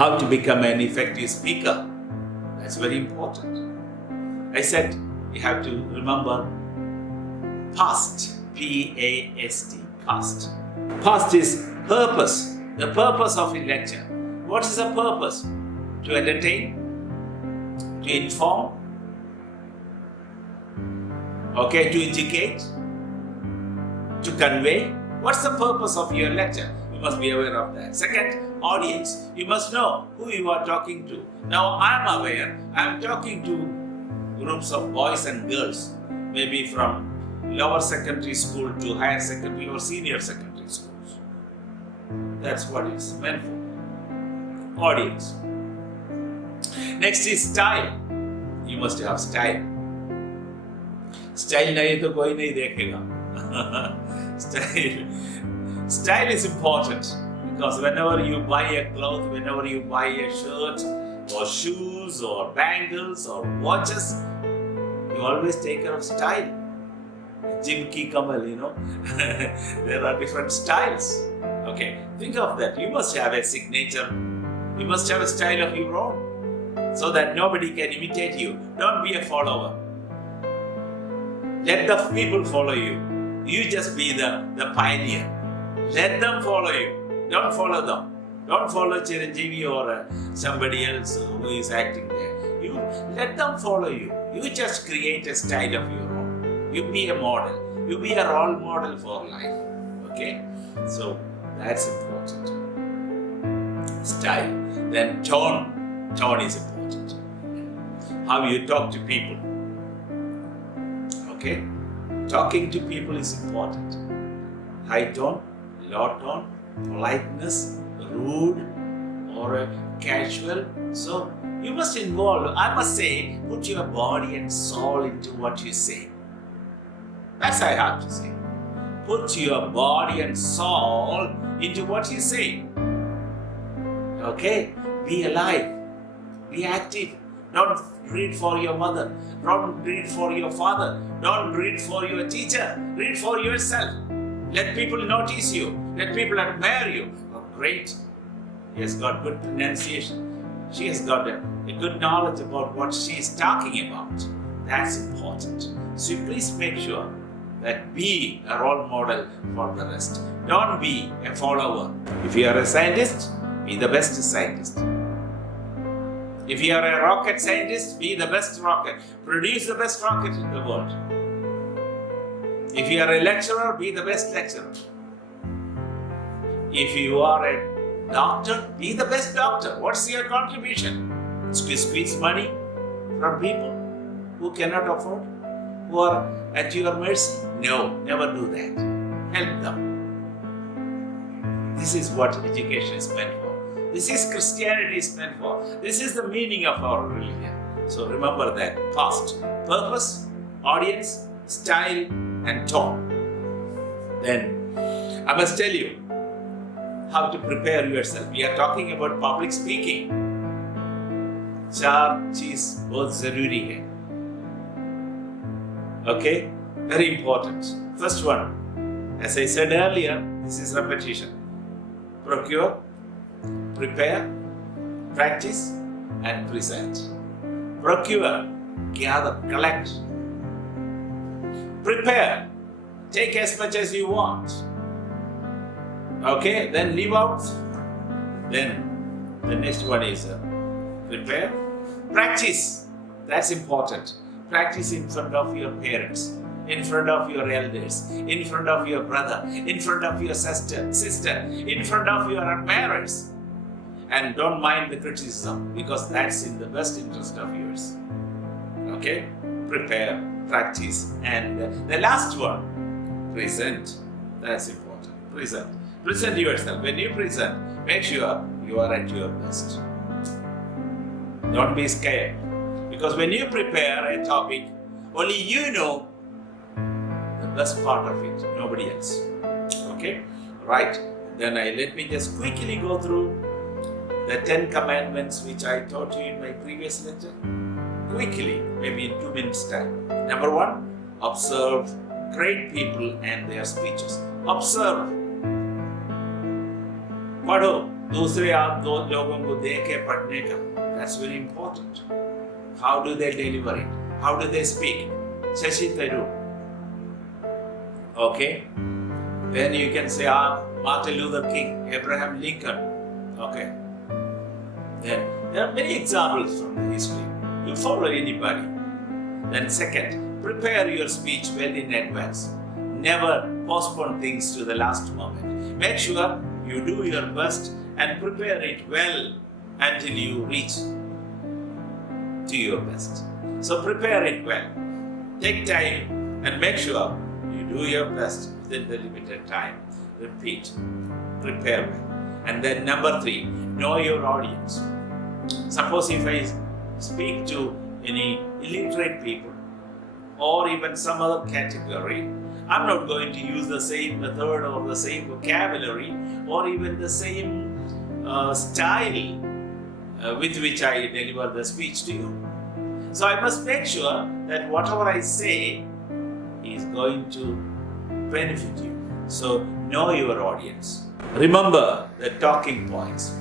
how to become an effective speaker. That's very important. I said you have to remember past, P-A-S-T, past. Past is purpose, the purpose of a lecture. What is the purpose? To entertain, to inform, to educate, to convey. What's the purpose of your lecture? You must be aware of that. Second, audience. You must know who you are talking to. Now, I'm aware, I'm talking to groups of boys and girls, maybe from lower secondary school to higher secondary or senior secondary schools. That's what it's meant for. Audience. Next is style. You must have style. Style nahi to koi nahi dekhega. Style is important because whenever you buy a cloth, whenever you buy a shirt or shoes or bangles or watches, you always take care of style. Jimki Kamal, there are different styles. Okay, think of that. You must have a signature. You must have a style of your own so that nobody can imitate you. Don't be a follower. Let the people follow you. You just be the pioneer. Let them follow you. Don't follow them. Don't follow Chiranjeevi or somebody else who is acting there. You let them follow you. You just create a style of your own. You be a model. You be a role model for life. Okay? So that's important. Style. Then tone. Tone is important. How you talk to people. Okay? Talking to people is important. High tone, low tone, politeness, rude, or casual. So you must involve, I must say, put your body and soul into what you say. That's I have to say. Put your body and soul into what you say. Okay? Be alive. Be active. Don't read for your mother. Don't read for your father. Don't read for your teacher. Read for yourself. Let people notice you. Let people admire you. Oh, great. He has got good pronunciation. She has got a good knowledge about what she is talking about. That's important. So please make sure that be a role model for the rest. Don't be a follower. If you are a scientist, be the best scientist. If you are a rocket scientist, be the best rocket. Produce the best rocket in the world. If you are a lecturer, be the best lecturer. If you are a doctor, be the best doctor. What's your contribution? Squeeze money from people who cannot afford, who are at your mercy? No, never do that. Help them. This is what education is meant for. This is Christianity is meant for. This is the meaning of our religion. So remember that. Past, purpose, audience, style, and tone. Then I must tell you how to prepare yourself. We are talking about public speaking. चार चीज बहुत जरूरी है. Okay, very important. First one, as I said earlier, this is repetition. Procure, prepare, practice, and present. Procure, gather, collect. Prepare, take as much as you want. Okay, then leave out. Then the next one is prepare, practice. That's important. Practice in front of your parents, in front of your elders, in front of your brother, in front of your sister, in front of your admirers. And don't mind the criticism because that's in the best interest of yours. Okay? Prepare, practice. And the last one, present. That's important. Present. Present yourself. When you present, make sure you are at your best. Don't be scared. Because when you prepare a topic, only you know the best part of it, nobody else. Okay? Right. Then let me just quickly go through the 10 commandments which I taught you in my previous lecture. Quickly, maybe in 2 minutes time. Number 1, observe great people and their speeches. Observe. पढ़ो, दूसरे आप दो लोगों को देख के पढ़ने का. That's very important. How do they deliver it? How do they speak? Shashi Tharoor. Okay? Then you can say, Martin Luther King, Abraham Lincoln. Okay? Then there are many examples from the history. You follow anybody. Then second, prepare your speech well in advance. Never postpone things to the last moment. Make sure you do your best and prepare it well until you reach to your best. So prepare it well. Take time and make sure you do your best within the limited time. Repeat. Prepare well. And then number 3, know your audience. Suppose if I speak to any illiterate people or even some other category, I'm not going to use the same method or the same vocabulary or even the same style with which I deliver the speech to you. So I must make sure that whatever I say is going to benefit you. So know your audience. Remember the talking points.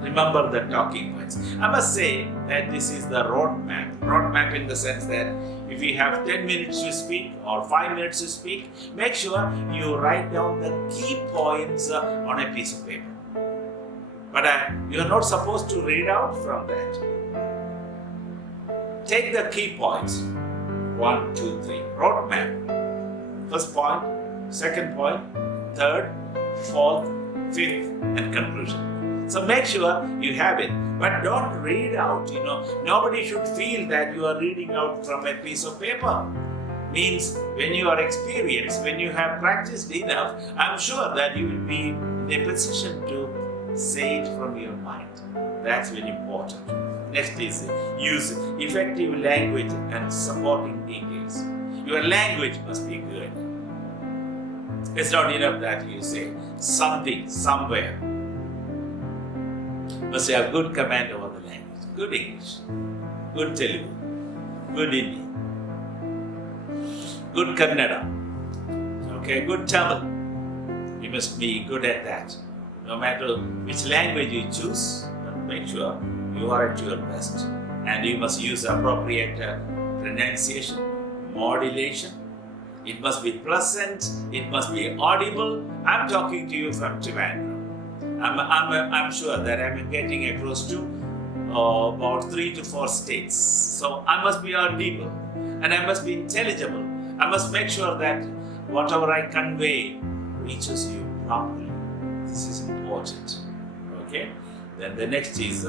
Remember the talking points. I must say that this is the roadmap. Roadmap in the sense that if you have 10 minutes to speak or 5 minutes to speak, make sure you write down the key points on a piece of paper. But you are not supposed to read out from that. Take the key points. 1, 2, 3. Roadmap. First point, second point, third, fourth, fifth, and conclusion. So make sure you have it, but don't read out, Nobody should feel that you are reading out from a piece of paper. Means when you are experienced, when you have practiced enough, I'm sure that you will be in a position to say it from your mind. That's very important. Next is use effective language and supporting details. Your language must be good. It's not enough that you say something, somewhere. You must have good command over the language. Good English, good Telugu, good Hindi, good Kannada, okay, good Tamil. You must be good at that. No matter which language you choose, make sure you are at your best. And you must use appropriate pronunciation, modulation. It must be pleasant, it must be audible. I'm talking to you from Trivandrum. I'm sure that I'm getting across to about 3 to 4 states. So I must be audible and I must be intelligible. I must make sure that whatever I convey reaches you properly. This is important. Okay? Then the next is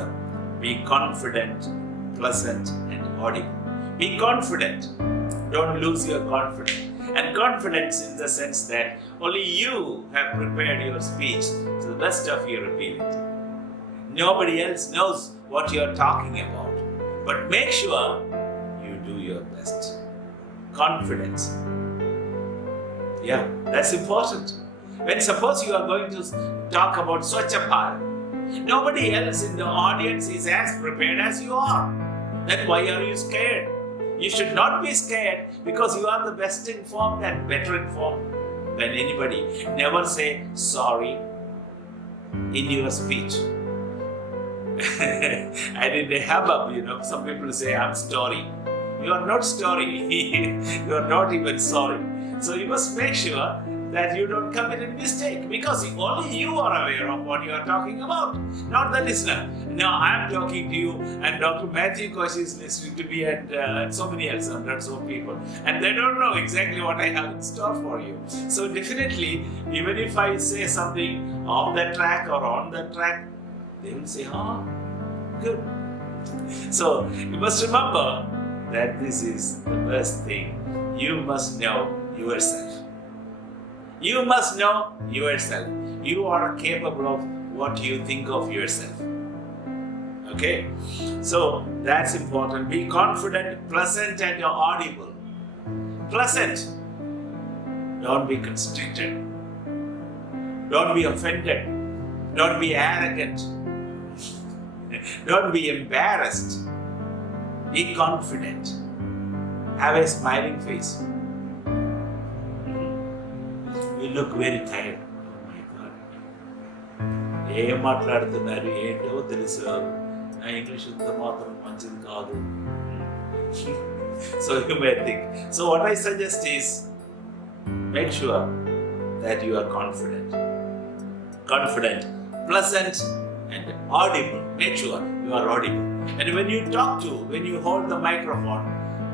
be confident, pleasant, and audible. Be confident. Don't lose your confidence. And confidence in the sense that only you have prepared your speech to the best of your ability. Nobody else knows what you are talking about. But make sure you do your best. Confidence. Yeah, that's important. When suppose you are going to talk about Swachha Bharat, nobody else in the audience is as prepared as you are. Then why are you scared? You should not be scared because you are the best informed and better informed than anybody. Never say sorry in your speech. I did a hubbub, some people say I'm sorry. You are not sorry. You are not even sorry. So you must make sure that you don't commit a mistake because only you are aware of what you are talking about, not the listener. Now I am talking to you and Dr. Matthew Koshi is listening to me and so many else, hundreds of people, and they don't know exactly what I have in store for you. So definitely, even if I say something off the track or on the track, they will say, good. So you must remember that this is the best thing. You must know yourself. You must know yourself. You are capable of what you think of yourself. Okay? So that's important. Be confident, pleasant, and audible. Pleasant. Don't be constricted. Don't be offended. Don't be arrogant. Don't be embarrassed. Be confident. Have a smiling face. You look very tired. Oh my God. ఏం మాట్లాడుతున్నారు, ఏంటో తెలుసు, నా English ఇంత మాత్రం మంచిది కాదు. So you may think. So what I suggest is, make sure that you are confident, pleasant and audible. Make sure you are audible. And when you when you hold the microphone,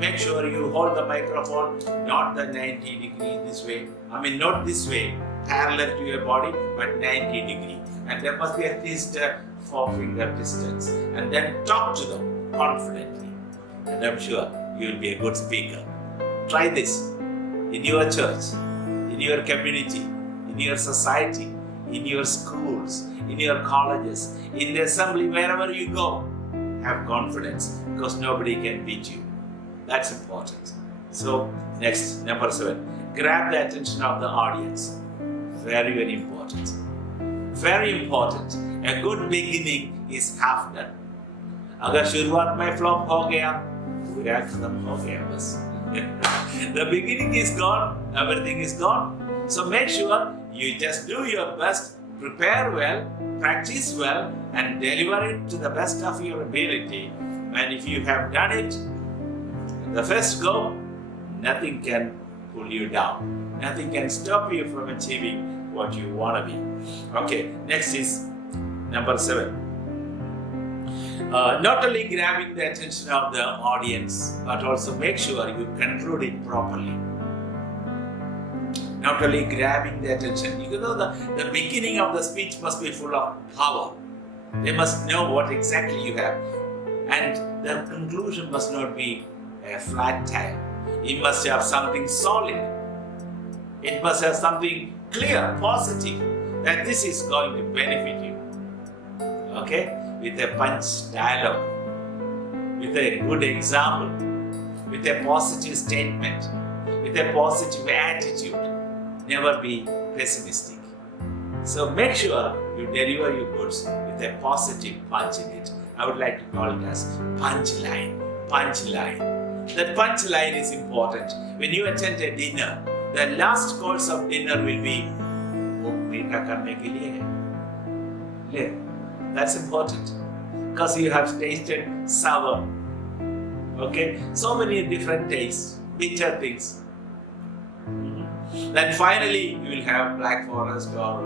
make sure you hold the microphone not the 90 degree this way. I mean not this way, parallel to your body, but 90 degree. And there must be at least 4 finger distance. And then talk to them confidently. And I'm sure you will be a good speaker. Try this in your church, in your community, in your society, in your schools, in your colleges, in the assembly, wherever you go. Have confidence, because nobody can beat you. That's important. So next, number 7, grab the attention of the audience. Very, very important. Very important. A good beginning is half done. अगर शुरुआत में flop हो गया, पूरा खत्म हो गया बस. The beginning is gone, everything is gone. So make sure you just do your best, prepare well, practice well, and deliver it to the best of your ability. And if you have done it, the first go, nothing can pull you down. Nothing can stop you from achieving what you want to be. Okay, next is number 7. Not only grabbing the attention of the audience, but also make sure you conclude it properly. Not only grabbing the attention, you know the beginning of the speech must be full of power. They must know what exactly you have. And the conclusion must not be a flat tire. It must have something solid. It must have something clear, positive, that this is going to benefit you. Okay? With a punch dialogue, with a good example, with a positive statement, with a positive attitude. Never be pessimistic. So make sure you deliver your goods with a positive punch in it. I would like to call it as punchline. Punchline. That punchline is important. When you attend a dinner, the last course of dinner will be मीठा करने के लिए है. That's important because you have tasted sour. Okay, so many different tastes, bitter things. Then finally you will have black forest or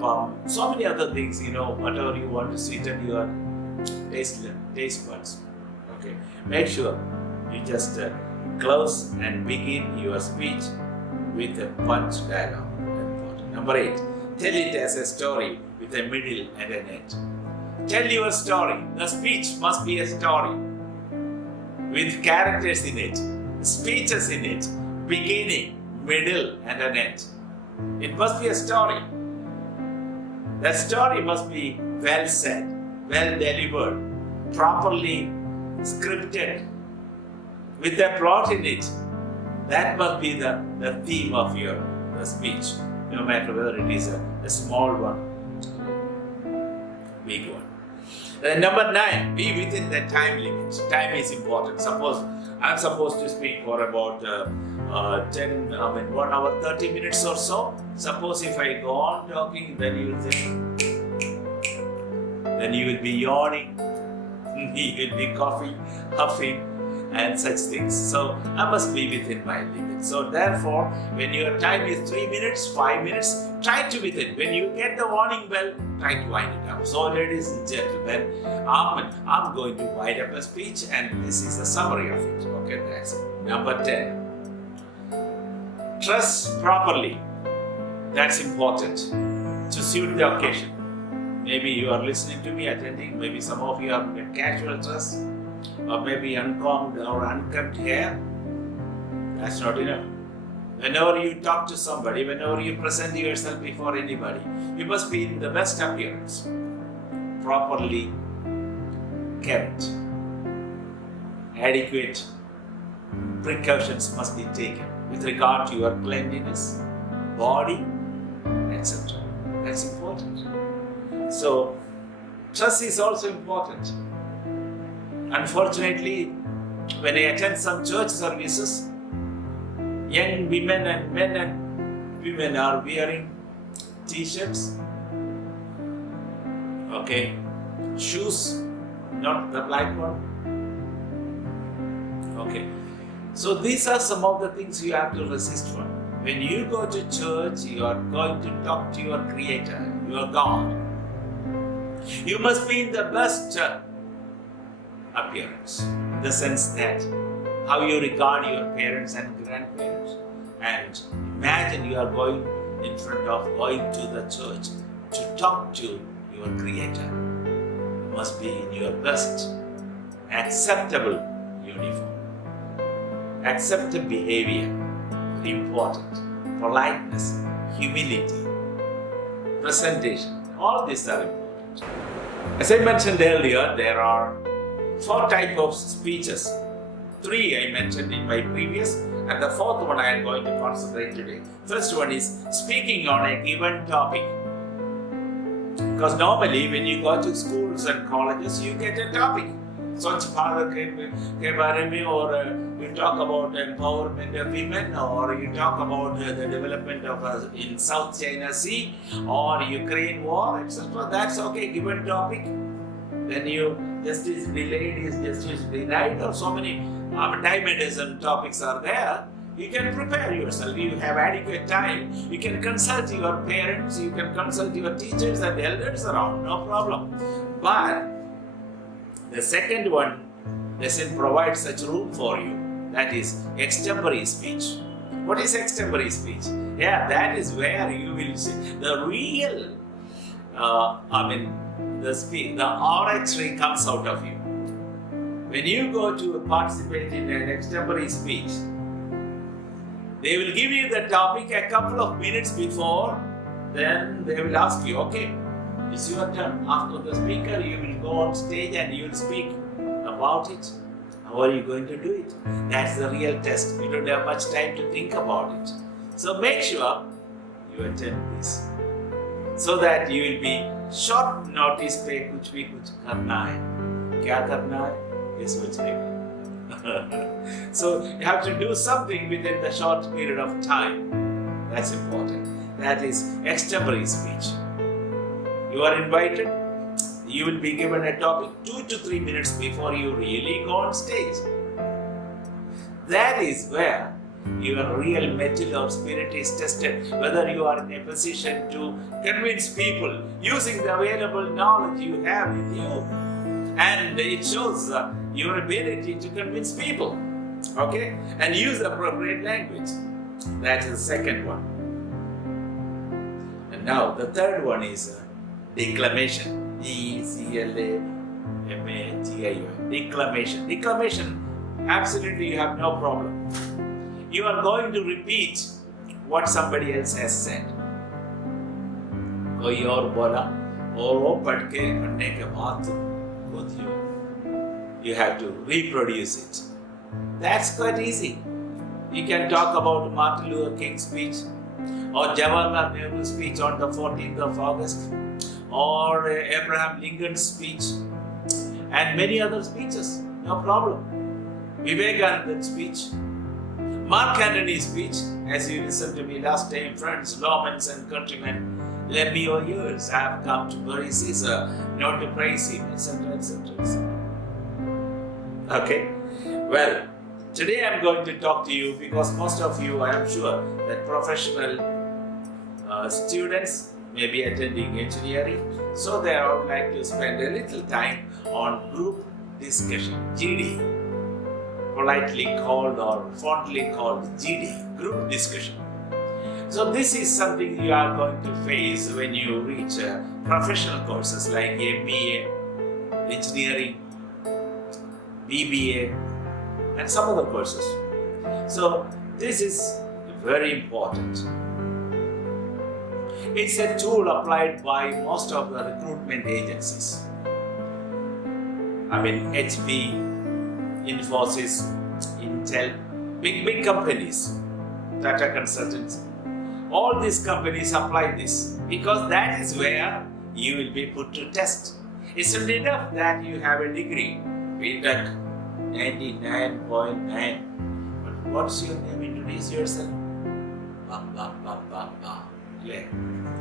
palm, so many other things, whatever you want to sweeten your taste buds. Okay, make sure you just close and begin your speech with a punch dialogue. Number 8, tell it as a story with a middle and an end. Tell your story. The speech must be a story with characters in it, speeches in it, beginning, middle, and an end. It must be a story. That story must be well said, well delivered, properly scripted, with a plot in it. That must be the theme of your speech, no matter whether it is a small one, big one. Number 9, be within the time limit. Time is important. Suppose I'm supposed to speak for about 1 hour, 30 minutes or so. Suppose if I go on talking, then you will think, then you will be yawning, you will be coughing, huffing, and such things. So I must be within my limit. So therefore, when your time is 3 minutes, 5 minutes, try to be within. When you get the warning bell, try to wind it up. So ladies and gentlemen, I'm going to wind up a speech, and this is a summary of it. Okay, that's it. Number 10. Dress properly. That's important to suit the occasion. Maybe you are listening to me, attending. Maybe some of you are in casual dress, or maybe uncombed or unkept hair. That's not enough. Whenever you talk to somebody, whenever you present yourself before anybody, you must be in the best appearance, properly kept. Adequate precautions must be taken with regard to your cleanliness, body, etc. That's important. So, dress is also important. Unfortunately, when I attend some church services, young women and men and women are wearing t-shirts, Okay. Shoes, not the black one. Okay. So these are some of the things you have to resist from. When you go to church, you are going to talk to your Creator, your God. You must be in the best appearance, in the sense that how you regard your parents and grandparents. And imagine you are going to the church to talk to your Creator. You must be in your best acceptable uniform. Acceptable behavior, very important. Politeness, humility, presentation, all these are important. As I mentioned earlier, there are 4 types of speeches. 3 I mentioned in my previous, and the 4th one I am going to concentrate today. First one is speaking on a given topic. Because normally when you go to schools and colleges, you get a topic. Swachh Bharat ke baare mein, or you talk about empowerment of women, or you talk about the development of in South China Sea, or Ukraine war, etc. That's okay, given topic. Then you justice delayed is justice denied, or so many time topics are there. You can prepare yourself. You have adequate time. You can consult your parents. You can consult your teachers and elders around. No problem. But the second one doesn't provide such room for you. That is extempore speech. What is extempore speech? Yeah, that is where you will see the real, the oratory comes out of you. When you go to participate in an extempore speech, they will give you the topic a couple of minutes before, then they will ask you, okay, it's your turn. After the speaker, you will go on stage and you will speak about it. How are you going to do it? That's the real test. You don't have much time to think about it. So make sure you attend this, so that you will be short notice पे कुछ भी कुछ करना है. क्या करना है? ये सोचने का. So you have to do something within the short period of time. That's important. That is extempore speech. You are invited. You will be given a topic 2 to 3 minutes before you really go on stage. That is where your real mettle or spirit is tested. Whether you are in a position to convince people using the available knowledge you have with you. And it shows your ability to convince people. Okay? And use appropriate language. That is the second one. And now the third one is declamation. D-E-C-L-A-M-A-T-I-O-N. Declamation. Declamation, absolutely you have no problem. You are going to repeat what somebody else has said. कोई और बोला और वो पढ़ के पढ़ने के बाद you have to reproduce it. That's quite easy. You can talk about Martin Luther King's speech, or Jawaharlal Nehru's speech on the 14th of August, or Abraham Lincoln's speech, and many other speeches. No problem. Vivekananda's speech, Mark Antony's speech, as you listened to me last time, friends, lawmen and countrymen, lend me your ears. I have come to Varghese, not to praise him, etc., etc., etc. Okay? Well, today I am going to talk to you because most of you, I am sure, that professional students may be attending engineering, so they would like to spend a little time on group discussion, GD, politely called or fondly called GD, group discussion. So this is something you are going to face when you reach professional courses like MBA, engineering, BBA, and some other courses. So this is very important. It's a tool applied by most of the recruitment agencies. I mean, HP, Infosys, Intel, big companies, Tata Consultants. All these companies apply this because that is where you will be put to test. It's not enough that you have a degree, BTech 99.9. But what's your name? Introduce yourself.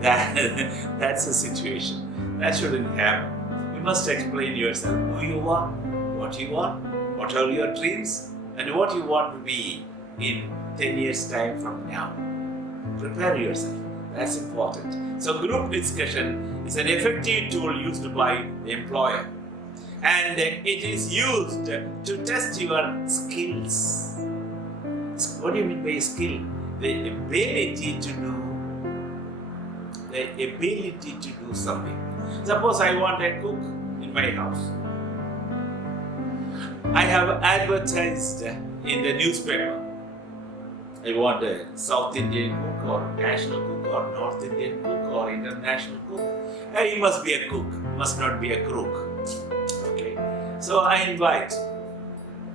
That's the situation. That shouldn't happen. You must explain yourself who you are, what are your dreams, and what you want to be in 10 years' time from now. Prepare yourself. That's important. So group discussion is an effective tool used by the employer. And it is used to test your skills. What do you mean by skill? The ability to do something. Suppose I want a cook in my house. I have advertised in the newspaper. I want a South Indian cook or national cook or North Indian cook or international cook. He must be a cook, must not be a crook. Okay. So I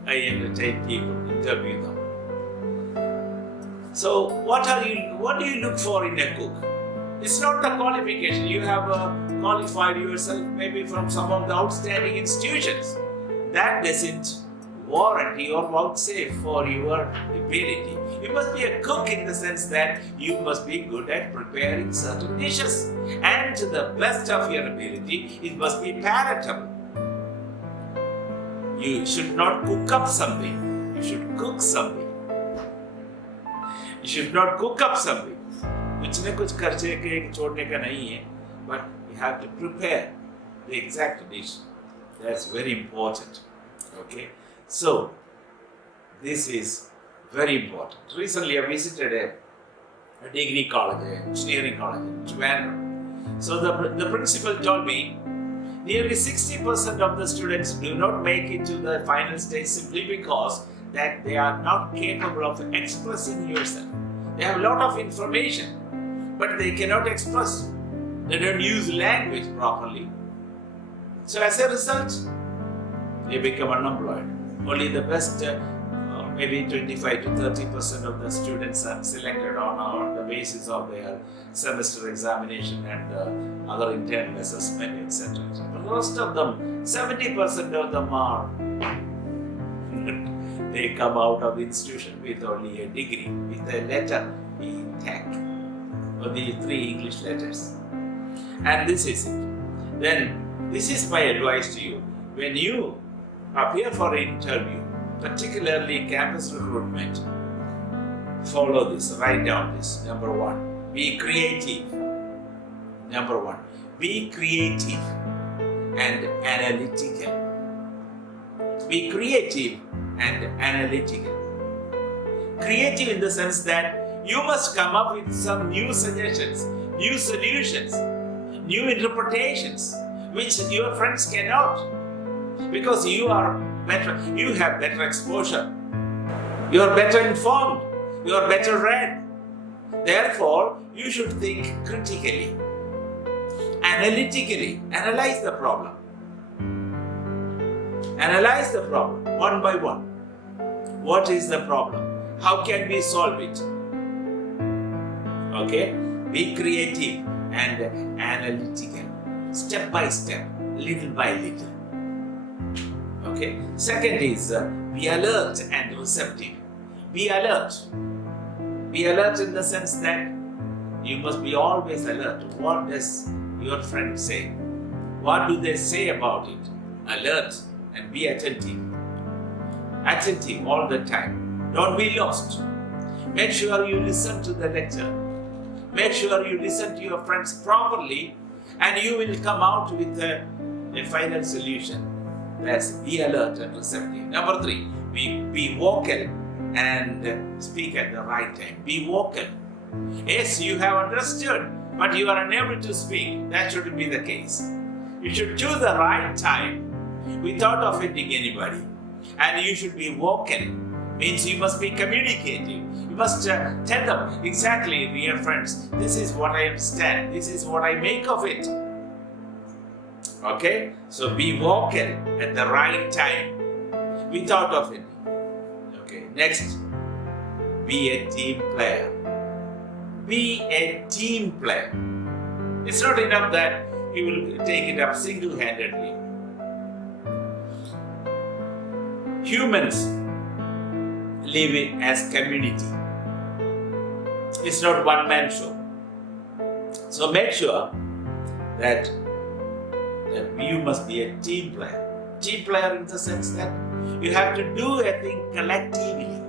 entertain people, interview them. So what do you look for in a cook? It's not the qualification. You have qualified yourself maybe from some of the outstanding institutions. That doesn't warranty or vouchsafe for your ability. You must be a cook in the sense that you must be good at preparing certain dishes. And to the best of your ability, it must be palatable. You should not cook up something. You should cook something. You should not cook up something. कुछ न कुछ खर्चे के छोड़ने का नहीं है, but you have to prepare the exact dish. That's very important. Okay, so this is very important. Recently, I visited a degree college, an engineering college in Trivandrum. So the principal told me nearly 60% of the students do not make it to the final stage simply because that they are not capable of expressing yourself. They have a lot of information, but they cannot express. They don't use language properly. So as a result, they become unemployed. Only the best, maybe 25 to 30% of the students are selected on the basis of their semester examination and other internal assessment, etc. But the rest of them, 70% of them are, they come out of the institution with only a degree, with a letter in tech, or the 3 English letters. And this is it. Then, this is my advice to you. When you appear for an interview, particularly campus recruitment, follow this, write down this. Number 1, be creative. Number 1, be creative and analytical. Be creative and analytical. Creative in the sense that you must come up with some new suggestions, new solutions, new interpretations, which your friends cannot. Because you are better, you have better exposure, you are better informed, you are better read. Therefore, you should think critically, analytically, analyze the problem. Analyze the problem one by one. What is the problem? How can we solve it? Okay? Be creative and analytical, step by step, little by little. Okay? Second is be alert and receptive. Be alert. Be alert in the sense that you must be always alert. What does your friend say? What do they say about it? Alert and be attentive. Attentive all the time. Don't be lost. Make sure you listen to the lecture. Make sure you listen to your friends properly, and you will come out with a final solution. That's be alert and receptive. Number 3, be vocal and speak at the right time. Be vocal. Yes, you have understood, but you are unable to speak. That shouldn't be the case. You should choose the right time without offending anybody. And you should be vocal. Means you must be communicative. You must tell them exactly, dear friends, this is what I understand. This is what I make of it. Okay? So be vocal at the right time without offending. Okay, next. Be a team player. Be a team player. It's not enough that you will take it up single-handedly. Humans live in as community. It's not one-man show. So make sure that then you must be a team player. Team player in the sense that you have to do a thing collectively.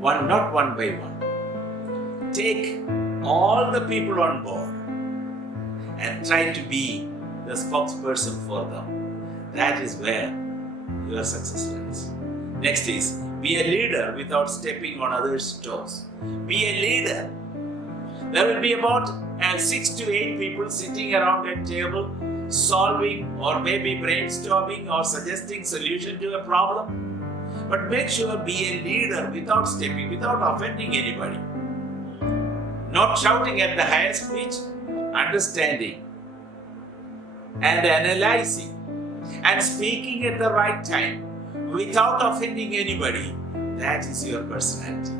Not one by one. Take all the people on board and try to be the spokesperson for them. That is where your success lies. Next is, be a leader without stepping on others' toes. Be a leader. There will be about 6 to 8 people sitting around a table solving or maybe brainstorming or suggesting solution to a problem. But make sure be a leader without stepping, without offending anybody. Not shouting at the highest pitch, understanding and analyzing and speaking at the right time without offending anybody. That is your personality.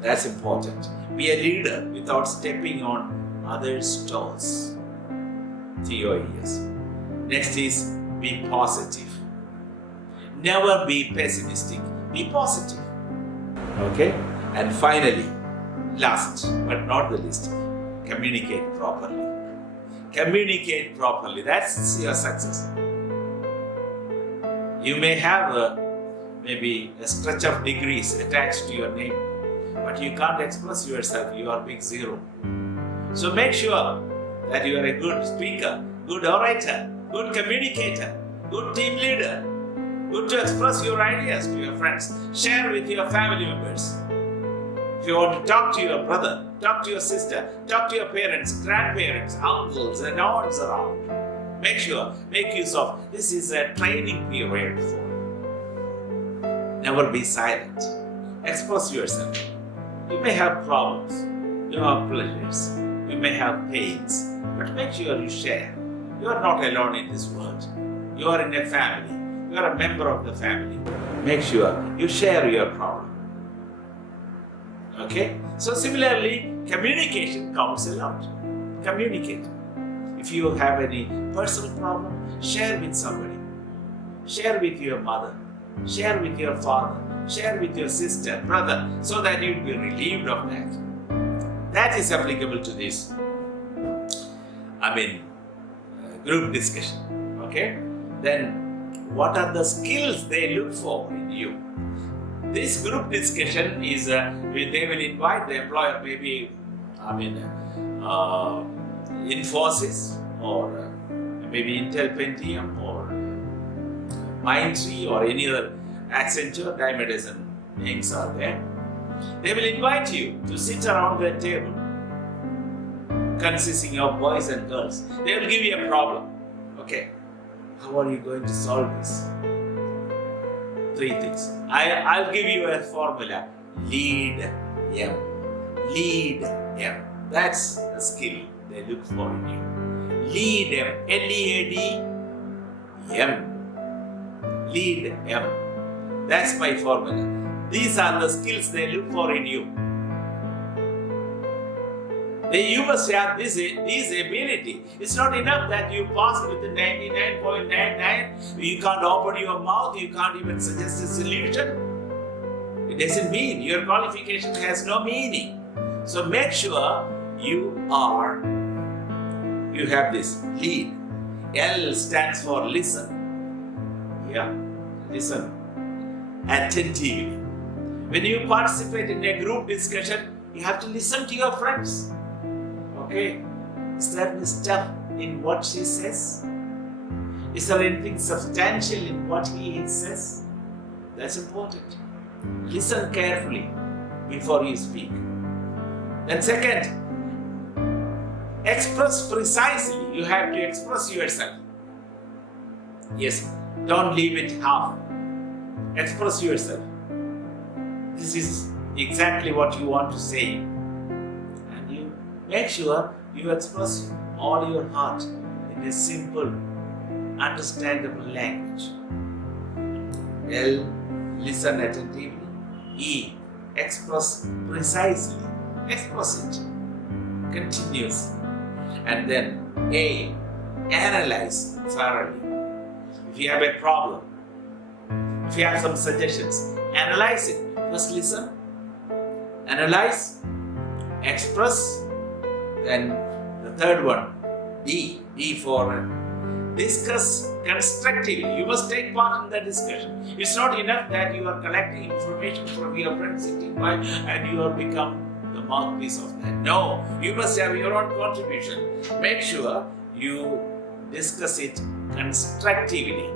That's important. Be a leader without stepping on others' toes. TOES. Next is be positive. Never be pessimistic. Be positive. Okay? And finally, last but not the least, communicate properly. Communicate properly. That's your success. You may have maybe a stretch of degrees attached to your name, but you can't express yourself. You are big zero. So make sure that you are a good speaker, good orator, good communicator, good team leader, good to express your ideas to your friends, share with your family members. If you want to talk to your brother, talk to your sister, talk to your parents, grandparents, uncles, and aunts around. Make use of this is a training period for you. Never be silent. Express yourself. You may have problems, you have pleasures, you may have pains, but make sure you share. You are not alone in this world. You are in a family. You are a member of the family. Make sure you share your problem. Okay? So similarly, communication counts a lot. Communicate. If you have any personal problem, share with somebody. Share with your mother. Share with your father. Share with your sister, brother, so that you will be relieved of that. That is applicable to this. Group discussion. Okay? Then, what are the skills they look for in you? This group discussion is, they will invite the employer, maybe, Infosys or maybe Intel Pentium or Mindtree or any other Accenture, dime a dozen names are there. They will invite you to sit around the table consisting of boys and girls. They will give you a problem. Okay, how are you going to solve this? 3 things. I'll give you a formula. Lead M. Lead M. That's the skill they look for in you. Lead M. L-E-A-D M. Lead M. That's my formula. These are the skills they look for in you. You must have this ability. It's not enough that you pass with the 99.99. You can't open your mouth. You can't even suggest a solution. It doesn't mean your qualification has no meaning. So make sure you have this lead. L stands for listen. Yeah, listen attentively. When you participate in a group discussion, you have to listen to your friends. Okay, is there any stuff in what she says? Is there anything substantial in what he says? That's important. Listen carefully before you speak. Then second, express precisely. You have to express yourself. Yes, don't leave it half. Express yourself. This is exactly what you want to say. And you make sure you express all your heart in a simple, understandable language. L, listen attentively. E, express precisely. Express it continuously. And then A, analyze thoroughly. If you have a problem, if you have some suggestions, analyze it. First listen, analyze, express, then the The third one, D for discuss constructively. You must take part in the discussion. It's not enough that you are collecting information from your friends sitting by and you have become the mouthpiece of that. No, you must have your own contribution. Make sure you discuss it constructively.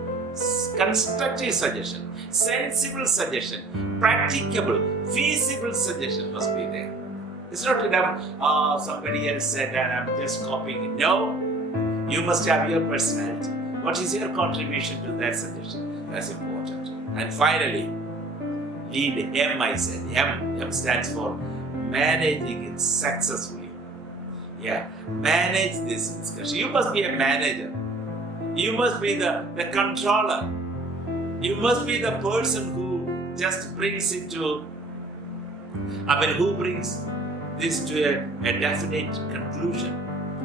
Constructive suggestion, sensible suggestion, practicable, feasible suggestion must be there. It's not enough, somebody else said and I'm just copying it. No, you must have your personality. What is your contribution to that suggestion? That's important. And finally, lead M, I said. M stands for managing it successfully. Yeah, manage this discussion. You must be a manager. You must be the controller. You must be the person who just brings it to, who brings this to a definite conclusion.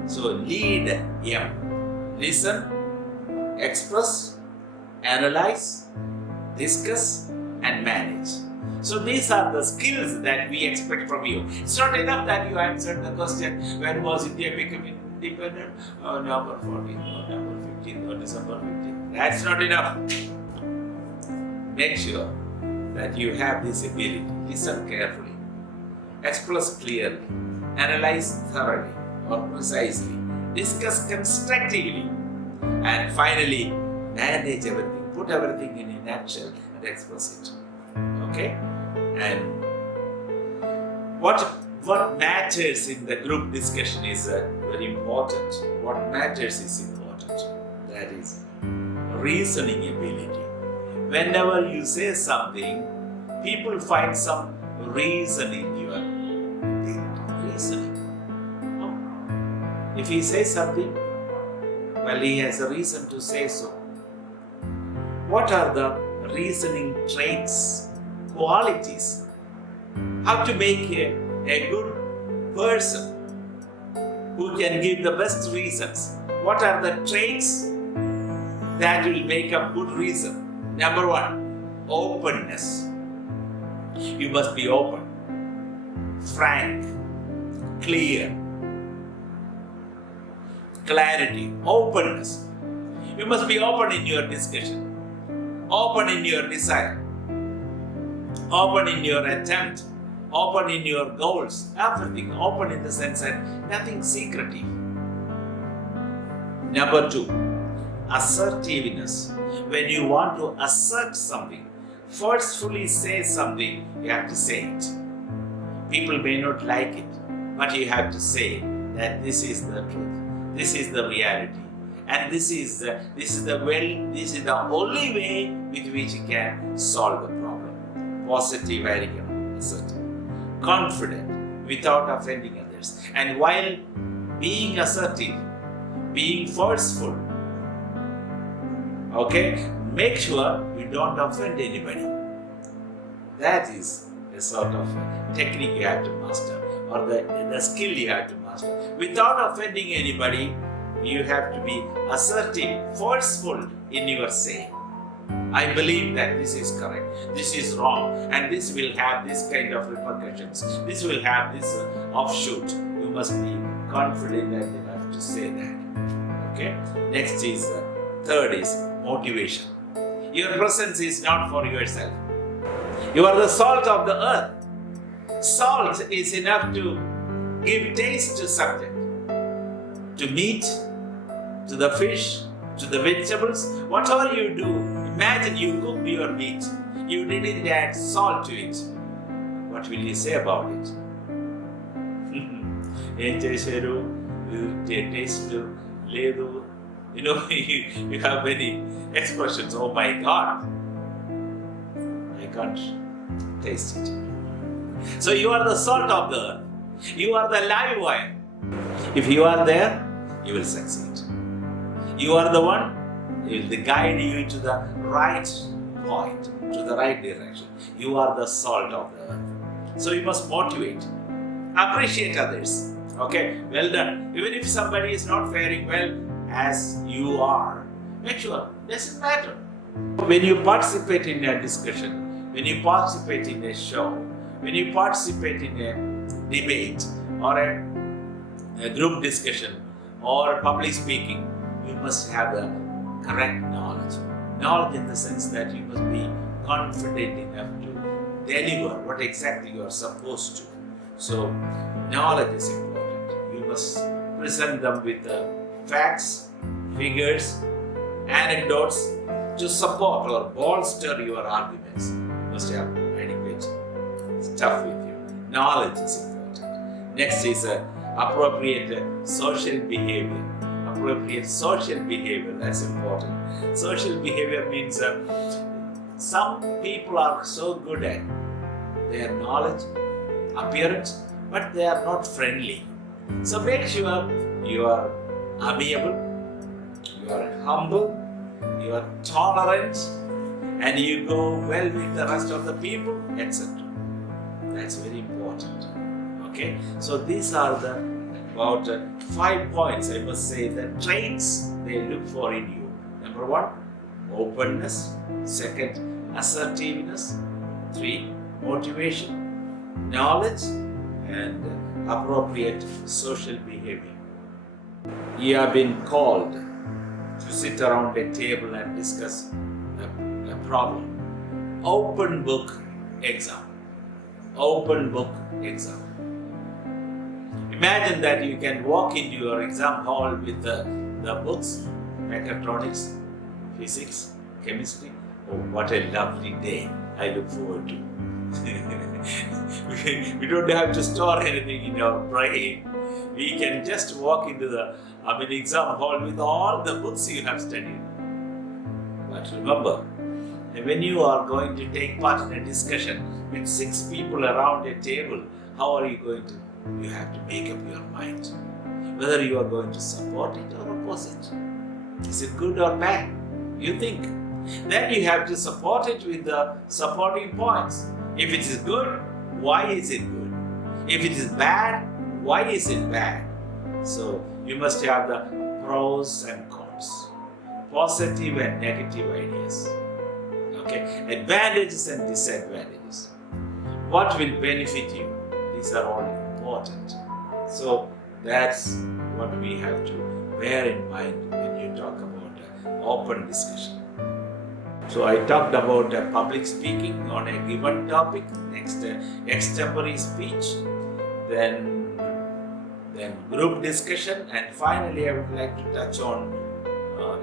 So lead M. Listen, express, analyze, discuss, and manage. So these are the skills that we expect from you. It's not enough that you answered the question, when was India becoming independent? November 14th, or November 15th, or December 15th. That's not enough. Make sure that you have this ability. Listen carefully, express clearly, analyze thoroughly or precisely, discuss constructively, and finally manage everything. Put everything in a nutshell and express it. Okay? And what matters in the group discussion is very important. What matters is important. That is reasoning ability. Whenever you say something, people find some reason in your reasoning. If he says something, well, he has a reason to say so. What are the reasoning traits, qualities? How to make a good person who can give the best reasons? What are the traits that will make a good reason? Number one, openness. You must be open, frank, clear, clarity, openness. You must be open in your discussion, open in your desire, open in your attempt, open in your goals, everything open in the sense that nothing secretive. Number two, assertiveness. When you want to assert something, forcefully say something, you have to say it. People may not like it, but you have to say that this is the truth, this is the reality, and this is the only way with which you can solve the problem. Positive, arrogant, assertive, confident, without offending others. And while being assertive, being forceful, okay, make sure you don't offend anybody. That is a sort of technique you have to master, or the skill you have to master. Without offending anybody, you have to be assertive, forceful in your saying. I believe that this is correct, this is wrong, and this will have this kind of repercussions. This will have this offshoot. You must be confident enough to say that. Okay. Next is third is motivation. Your presence is not for yourself. You are the salt of the earth. Salt is enough to give taste to subject, to meat, to the fish, to the vegetables. Whatever you do, imagine you cooked your meat. You didn't add salt to it. What will you say about it? You know, you have many expressions. Oh my God, I can't taste it. So you are the salt of the earth. You are the live wire. If you are there, you will succeed. You are the one who will guide you to the right point, to the right direction. You are the salt of the earth. So you must motivate, appreciate others. Okay, well done. Even if somebody is not faring well as you are, make sure, doesn't matter. When you participate in a discussion, when you participate in a show, when you participate in a debate or a group discussion or public speaking, you must have the correct knowledge. Knowledge in the sense that you must be confident enough to deliver what exactly you are supposed to. So, knowledge is important. You must present them with facts, figures, anecdotes to support or bolster your arguments. You must have adequate stuff with you. Knowledge is important. Next is appropriate social behavior. Appropriate social behavior, that's important. Social behavior means some people are so good at their knowledge, appearance, but they are not friendly. So make sure you are amiable, you are humble, you are tolerant, and you go well with the rest of the people, etc. That's very important. Okay, so these are the about 5 points, I must say, the traits they look for in you. Number 1, openness. 2nd, assertiveness. 3, motivation, knowledge, and appropriate social behavior. You have been called to sit around a table and discuss a problem. Open book exam. Open book exam. Imagine that you can walk into your exam hall with the books, mechatronics, physics, chemistry. Oh, what a lovely day I look forward to. We don't have to store anything in our brain. We can just walk into the exam hall with all the books you have studied. But remember, when you are going to take part in a discussion with 6 people around a table, how are you going to? You have to make up your mind whether you are going to support it or oppose it. Is it good or bad? You think. Then you have to support it with the supporting points. If it is good, why is it good? If it is bad, why is it bad? So you must have the pros and cons, positive and negative ideas. Okay, advantages and disadvantages. What will benefit you? These are all important. So that's what we have to bear in mind when you talk about open discussion. So I talked about public speaking on a given topic, next extempore speech, then group discussion, and finally I would like to touch on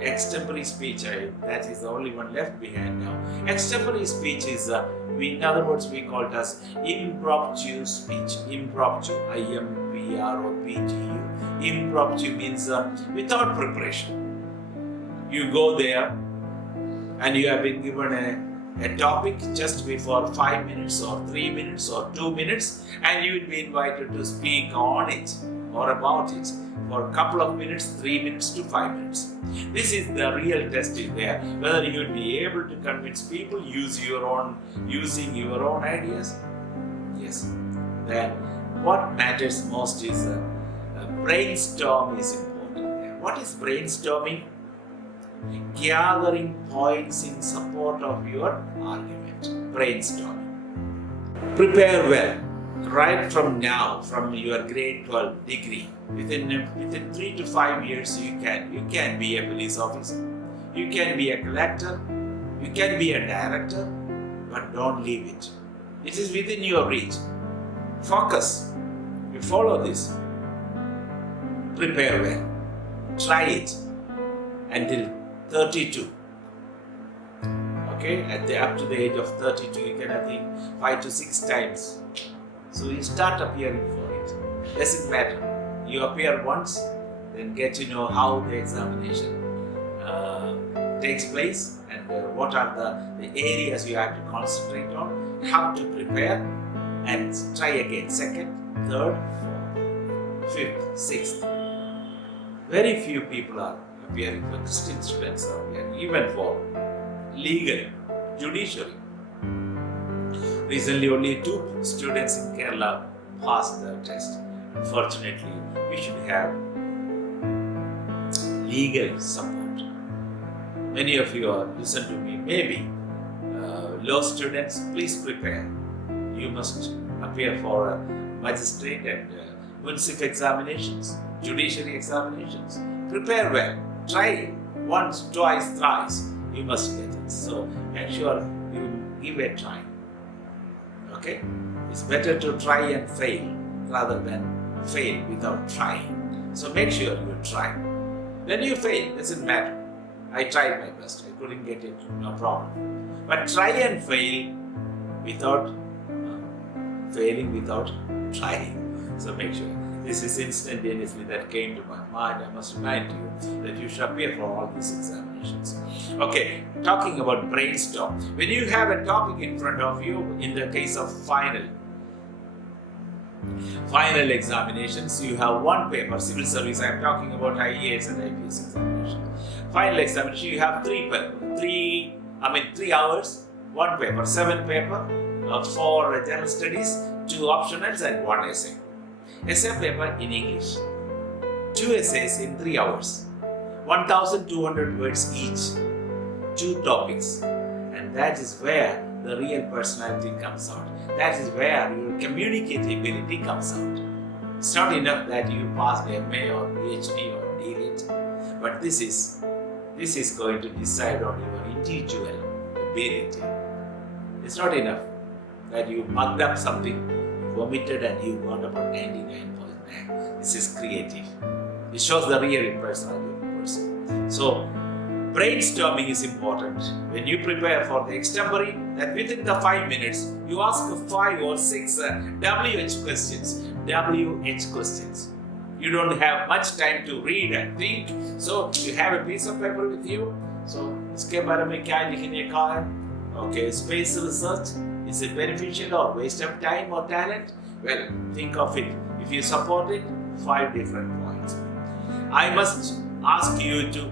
extempore speech. That is the only one left behind now. Extempore speech is, in other words, we call it as impromptu speech. Impromptu, I-M-P-R-O-P-T-U. Impromptu means without preparation. You go there and you have been given a topic just before 5 minutes or 3 minutes or 2 minutes, and you will be invited to speak on it or about it for a couple of minutes, 3 minutes to 5 minutes. This is the real test is there, whether you will be able to convince people using your own ideas. Yes. Then what matters most is brainstorm is important. What is brainstorming? Gathering points in support of your argument. Brainstorming. Prepare well. Right from now, from your grade 12 degree, within 3 to 5 years, you can be a police officer, you can be a collector, you can be a director, but don't leave it. It is within your reach. Focus. You follow this. Prepare well. Try it until 32. Okay, up to the age of 32, you can, I think, 5 to 6 times. So you start appearing for it. Doesn't matter. You appear once, then get to know how the examination takes place and what are the areas you have to concentrate on, how to prepare, and try again. 2nd, 3rd, 4th, 5th, 6th. Very few people are appearing for Christian students, are appearing even for legal, judiciary. Recently, only 2 students in Kerala passed the test. Unfortunately, we should have legal support. Many of you listen to me. Maybe law students, please prepare. You must appear for a magistrate and municipal examinations, judiciary examinations. Prepare well. Try once, twice, thrice. You must get it. So make sure you give a try. Okay? It's better to try and fail rather than fail without trying. So make sure you try. When you fail, doesn't matter. I tried my best. I couldn't get it. No problem. But try and fail without failing without trying. So make sure. This is instantaneously that came to my mind. I must remind you that you should appear for all these examinations. Okay, talking about brainstorm. When you have a topic in front of you, in the case of final examinations, you have one paper, civil service. I am talking about IAS and IPS examination. Final examination, you have 3 hours, one paper, 7 paper, 4 general studies, 2 optionals and 1 essay. Essay paper in English. 2 essays in 3 hours. 1,200 words each. 2 topics. And that is where the real personality comes out. That is where your communicative ability comes out. It's not enough that you passed MA or PhD or DLit, but this is going to decide on your individual ability. It's not enough that you mugged up something, you vomited and you got about 99.9. This is creative. It shows the real personality of the person. So, brainstorming is important. When you prepare for the extempore, that within the 5 minutes, you ask 5 or 6 WH questions. WH questions. You don't have much time to read and think, so you have a piece of paper with you. So, इसके बारे में क्या लिखने का है? Okay, space research, is it beneficial or waste of time or talent? Well, think of it. If you support it, 5 different points. I must ask you to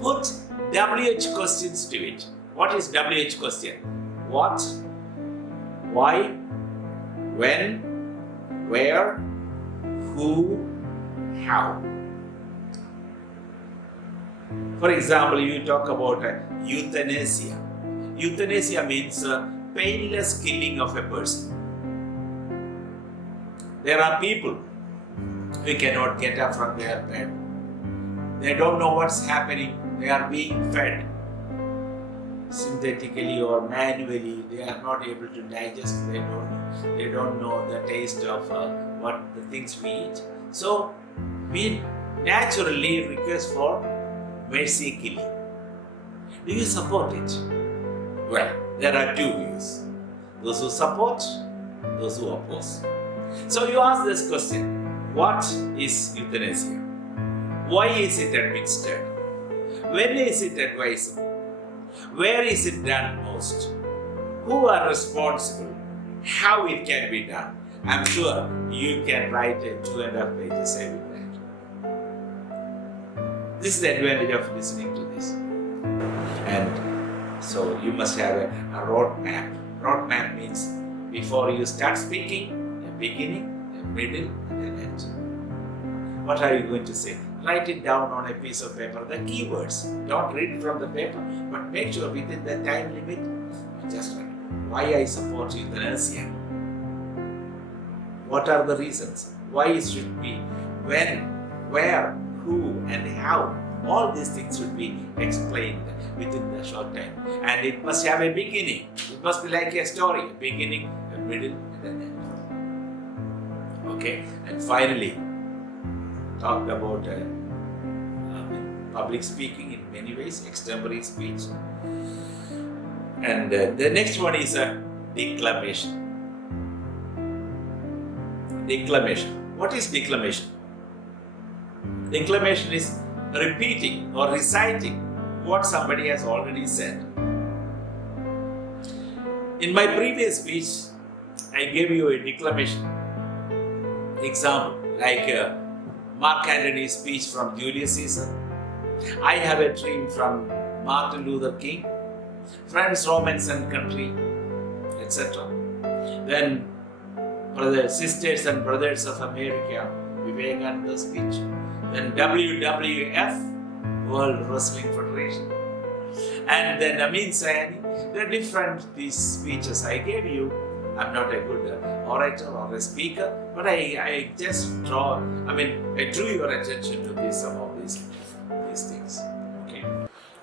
put WH questions to it. What is WH question? What, why, when, where, who, how. For example, you talk about euthanasia. Euthanasia means painless killing of a person. There are people who cannot get up from their bed. They don't know what's happening. They are being fed synthetically or manually. They are not able to digest. They don't know the taste of what the things we eat. So we naturally request for mercy killing. Do you support it? Well, there are 2 views. Those who support, those who oppose. So you ask this question: what is euthanasia? Why is it administered? When is it advisable? Where is it done most? Who are responsible? How it can be done? I'm sure you can write 2.5 pages every night. This is the advantage of listening to this. And so you must have a roadmap. Roadmap means before you start speaking, a beginning, a middle, and an end. What are you going to say? Write it down on a piece of paper, the keywords. Don't read it from the paper, but make sure within the time limit, just write why I support euthanasia. What are the reasons? Why it should be? When, where, who, and how. All these things should be explained within the short time. And it must have a beginning. It must be like a story. A beginning, a middle, and an end. Okay? And finally, talked about public speaking in many ways, extempore speech. And the next one is declamation. Declamation. What is declamation? Declamation is repeating or reciting what somebody has already said. In my previous speech, I gave you a declamation example, like Mark Antony's speech from Julius Caesar. I have a dream from Martin Luther King, Friends, Romance and Country, etc. Then Sisters and Brothers of America, Vivekananda's speech. Then WWF, World Wrestling Federation. And then Amin Sayani. There are different these speeches I gave you. I'm not a good orator or a speaker, but I just drew your attention to some of these